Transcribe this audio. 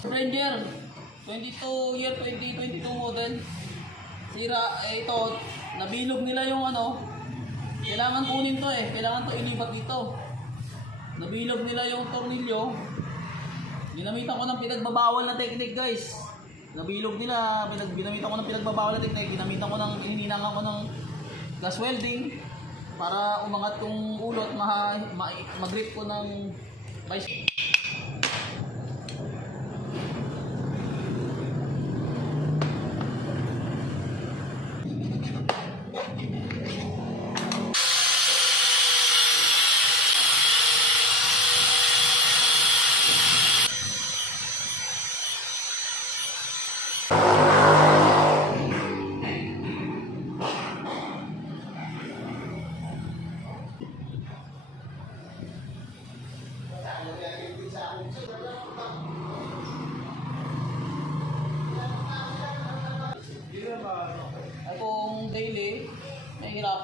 Ranger, 2022 model. Sira, ito, nabilog nila yung ano. Kailangan kunin to eh, kailangan to ilipat dito. Nabilog nila yung tornilyo. Ginamitan ko ng pinagbabawal na technique guys. Nabilog nila, ginamitan ko ng pinagbabawal na technique. Ginamitan ko ng, hininangan ko ng gas welding para umangat yung ulo at mag-grip ko ng bicycle. Kung daily, may hirapan.